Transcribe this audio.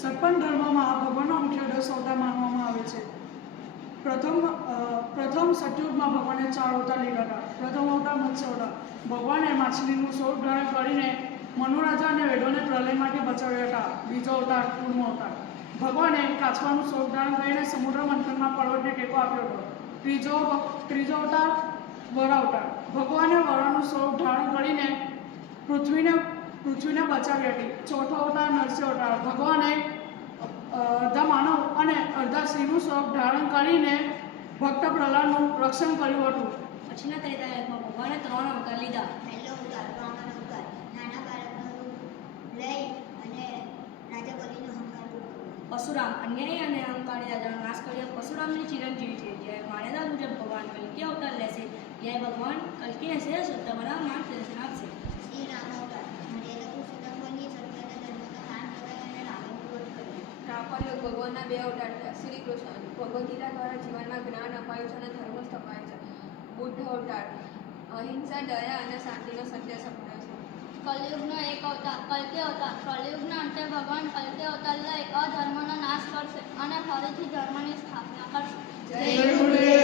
સનાતન ધર્મમાં ભગવાનના મુખ્ય 10 અવતાર માનવામાં આવે છે. પ્રથમ સતયુગમાં ભગવાને 4 અવતાર લીધા હતા. પ્રથમ અવતાર મત્સ્ય અવતાર. ભગવાને માછલીનું સ્વરૂપ ધારણ કરીને મનુરાજા અને વેદોને પ્રલય માટે બચાવ્યા હતા. બીજો અવતાર કૂર્મ અવતાર. ભગવાને કાચબાનું સ્વરૂપ ધારણ કરીને સમુદ્ર મંથનમાં પર્વતને ટેકો આપ્યો હતો. ત્રીજો અવતાર વર અવતાર. ભગવાને વરાનું સ્વરૂપ ધારણ કરીને પૃથ્વીને બચાવી હતી. ચોથો અવતાર નરસિંહ અવતાર. ભગવાને અડધા માનવ અને અડધા સિંહનું સ્વરૂપ ધારણ કરીને ભક્ત પ્રહલાદનું રક્ષણ કર્યું હતું. પછીના ત્રેતાયુગમાં ભગવાને 3 અવતાર લીધા. પહેલો અવતાર વામન અવતાર. નાના બાળકનું રૂપ લઈ અને રાજા બલિનો અહંકાર દૂર કર્યો. પરશુરામ અન્યાયી અને અહંકારી રાજાનો નાશ કર્યો. પરશુરામની ચિરંજીવી છે. જ્યારે માન્યતા મુજબ ભગવાન કલ્કી અવતાર લેશે ત્યારે ભગવાન કલ્કીને શ્રેષ્ઠ સત્તા બનાવવા માર્ગદર્શન આપશે. શ્રી રામ અવતાર. મર્યાદા પુરુષોત્તમની સત્યના ધર્મનો નામ કરાય અને રાવણનો વધ કર્યો. કાપડ ભગવાનના 2 અવતાર થયા. શ્રી કૃષ્ણ ભગવદ ગીતા દ્વારા જીવનમાં જ્ઞાન અપાયું છે અને ધર્મ સ્થપાય છે. બુદ્ધ અવતાર અહિંસા, દયા અને શાંતિનો સંદેશ અપાયો છે. કલયુગનો 1 અવતાર કલ્કી અવતાર. કલયુગના અંતે ભગવાન કલ્કી અવતાર લઈ અધર્મનો નાશ કરશે અને ફરીથી ધર્મની સ્થાપના કરશે. જય ગુરુદેવ.